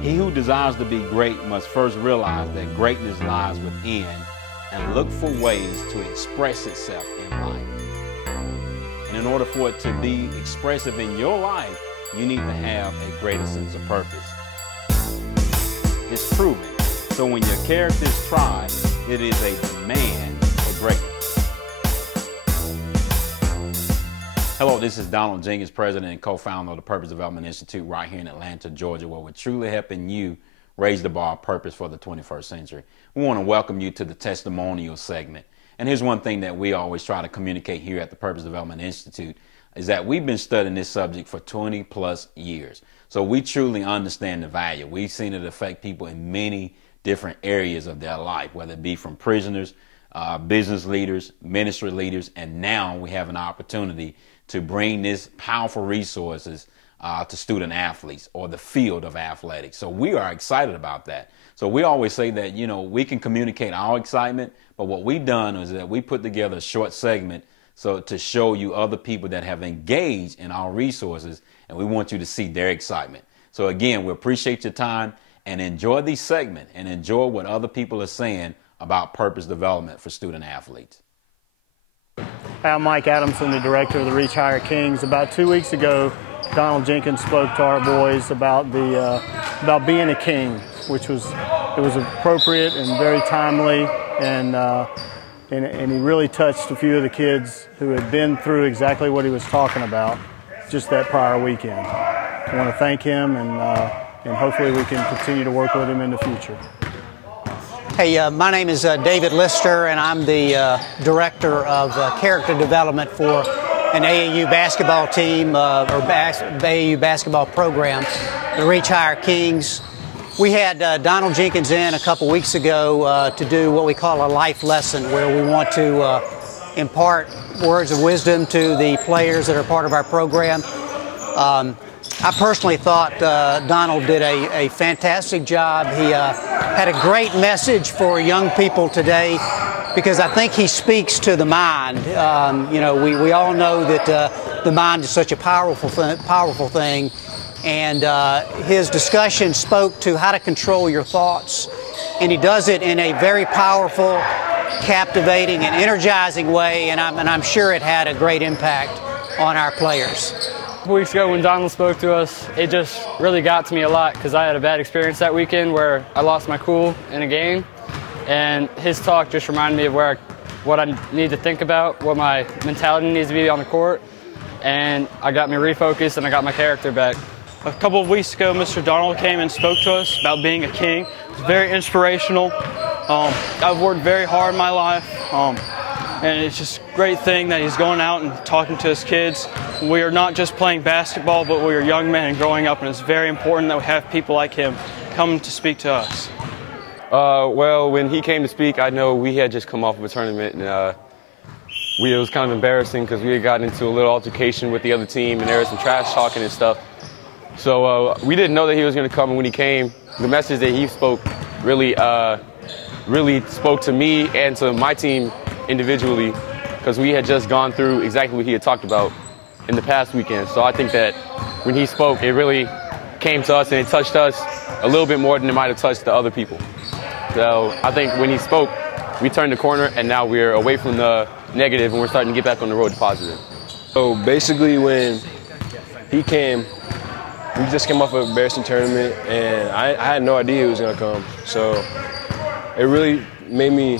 He who desires to be great must first realize that greatness lies within and look for ways to express itself in life. And in order for it to be expressive in your life, you need to have a greater sense of purpose. It's proven. So when your character is tried, it is a demand for greatness. Hello, this is Donald Jenkins, President and co-founder of the Purpose Development Institute right here in Atlanta, Georgia, where we're truly helping you raise the bar of purpose for the 21st century. We want to welcome you to the Testimonials segment. And here's one thing that we always try to communicate here at the Purpose Development Institute is that we've been studying this subject for 20 plus years. So we truly understand the value. We've seen it affect people in many different areas of their life, whether it be from prisoners, business leaders, ministry leaders, and now we have an opportunity to bring this powerful resources to student athletes or the field of athletics. So we are excited about that. So we always say that, you know, we can communicate our excitement, but what we've done is that we put together a short segment so to show you other people that have engaged in our resources, and we want you to see their excitement. So again, we appreciate your time and enjoy this segment and enjoy what other people are saying about purpose development for student athletes. Hi, I'm Mike Adamson, the director of the K.I.N.G. About 2 weeks ago, Donald Jenkins spoke to our boys about being a king, which was appropriate and very timely, and he really touched a few of the kids who had been through exactly what he was talking about just that prior weekend. I want to thank him, and hopefully we can continue to work with him in the future. Hey, my name is David Lister, and I'm the Director of Character Development for an AAU basketball team, AAU basketball program, the K.I.N.G. We had Donald Jenkins in a couple weeks ago to do what we call a life lesson, where we want to impart words of wisdom to the players that are part of our program. I personally thought Donald did a fantastic job. He had a great message for young people today, because I think he speaks to the mind. You know, we all know that the mind is such a powerful thing, and his discussion spoke to how to control your thoughts, and he does it in a very powerful, captivating, and energizing way, and I'm sure it had a great impact on our players. A couple weeks ago when Donald spoke to us, it just really got to me a lot, because I had a bad experience that weekend where I lost my cool in a game, and his talk just reminded me of what I need to think about, what my mentality needs to be on the court, and I got me refocused and I got my character back. A couple of weeks ago, Mr. Donald came and spoke to us about being a king. It was very inspirational. I've worked very hard in my life, and it's just a great thing that he's going out and talking to his kids. We are not just playing basketball, but we are young men and growing up, and it's very important that we have people like him come to speak to us. Well, when he came to speak, I know we had just come off of a tournament, and it was kind of embarrassing because we had gotten into a little altercation with the other team, and there was some trash talking and stuff. So we didn't know that he was going to come, and when he came, the message that he spoke really spoke to me and to my team individually, because we had just gone through exactly what he had talked about in the past weekend. So I think that when he spoke, it really came to us and it touched us a little bit more than it might have touched the other people. So I think when he spoke, we turned the corner, and now we're away from the negative and we're starting to get back on the road to positive. So basically when he came, we just came off an embarrassing tournament, and I had no idea he was going to come. So it really made me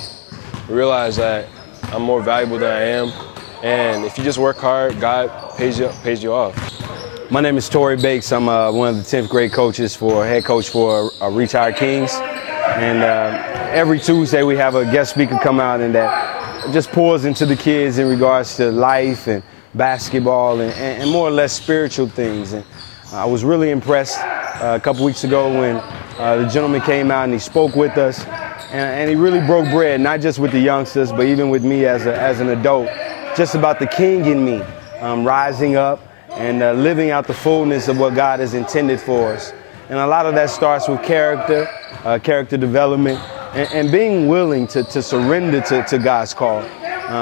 realize that I'm more valuable than I am, and if you just work hard, God pays you off. My name is Tory Bakes. I'm one of the 10th grade coaches head coach for K.I.N.G. And every Tuesday we have a guest speaker come out, and that just pours into the kids in regards to life and basketball and more or less spiritual things. And I was really impressed a couple weeks ago when the gentleman came out and he spoke with us, and he really broke bread, not just with the youngsters, but even with me as an adult, just about the king in me, rising up and living out the fullness of what God has intended for us. And a lot of that starts with character development, and being willing to surrender to God's call.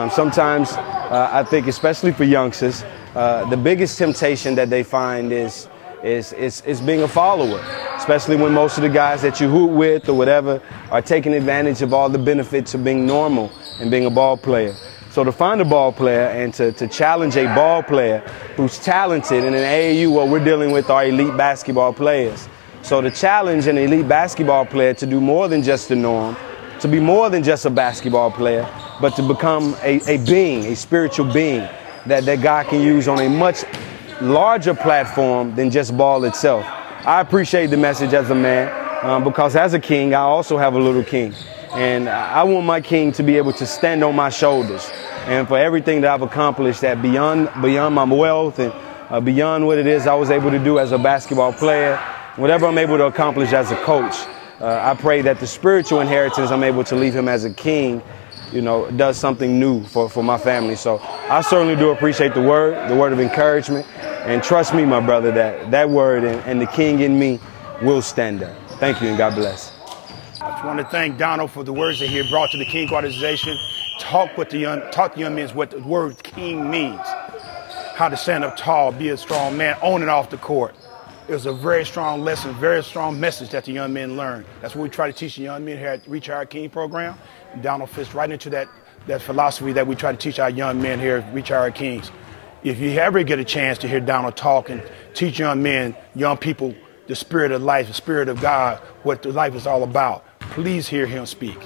Sometimes I think, especially for youngsters, the biggest temptation that they find is it's being a follower, especially when most of the guys that you hoot with or whatever are taking advantage of all the benefits of being normal and being a ball player. So to find a ball player and to challenge a ball player who's talented, and in AAU what we're dealing with are elite basketball players. So to challenge an elite basketball player to do more than just the norm, to be more than just a basketball player, but to become a being, a spiritual being that God can use on a much larger platform than just ball itself. I appreciate the message as a man because as a king, I also have a little king. And I want my king to be able to stand on my shoulders. And for everything that I've accomplished, that beyond my wealth and beyond what it is I was able to do as a basketball player, whatever I'm able to accomplish as a coach, I pray that the spiritual inheritance I'm able to leave him as a king, you know, does something new for my family. So I certainly do appreciate the word of encouragement. And trust me, my brother, that word and the king in me will stand up. Thank you and God bless. I just want to thank Donald for the words that he brought to the King organization. Talk to young men what the word king means. How to stand up tall, be a strong man, on and off the court. It was a very strong lesson, very strong message that the young men learned. That's what we try to teach the young men here at Reach Our King program. Donald fits right into that philosophy that we try to teach our young men here at Reach Our Kings. If you ever get a chance to hear Donald talk and teach young men, young people, the spirit of life, the spirit of God, what the life is all about, please hear him speak.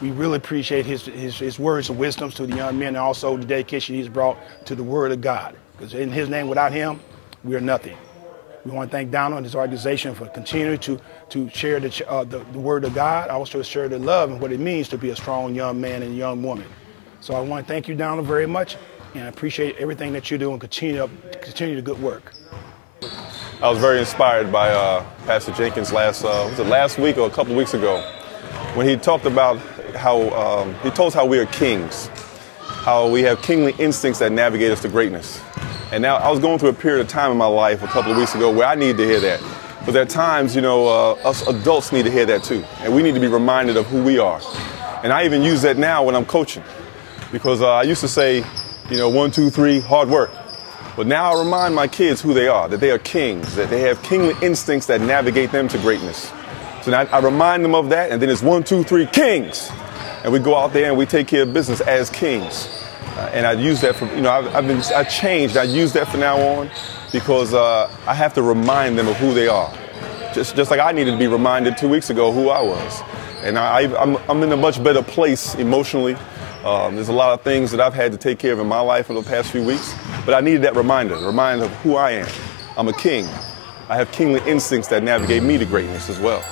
We really appreciate his words of wisdom to the young men and also the dedication he's brought to the word of God. Because in his name, without him, we are nothing. We want to thank Donald and his organization for continuing to share the word of God, also share the love and what it means to be a strong young man and young woman. So I want to thank you, Donald, very much, and I appreciate everything that you do and continue the good work. I was very inspired by Pastor Jenkins last week or a couple weeks ago when he talked about how he told us how we are kings, how we have kingly instincts that navigate us to greatness. And now I was going through a period of time in my life a couple of weeks ago where I needed to hear that. But at times, you know, us adults need to hear that too. And we need to be reminded of who we are. And I even use that now when I'm coaching. Because I used to say, you know, 1, 2, 3, hard work. But now I remind my kids who they are, that they are kings, that they have kingly instincts that navigate them to greatness. So now I remind them of that, and then it's 1, 2, 3, kings. And we go out there and we take care of business as kings. And I use that for, you know, I changed. I use that from now on because I have to remind them of who they are. Just like I needed to be reminded 2 weeks ago who I was. And I'm in a much better place emotionally. There's a lot of things that I've had to take care of in my life in the past few weeks. But I needed that reminder of who I am. I'm a king. I have kingly instincts that navigate me to greatness as well.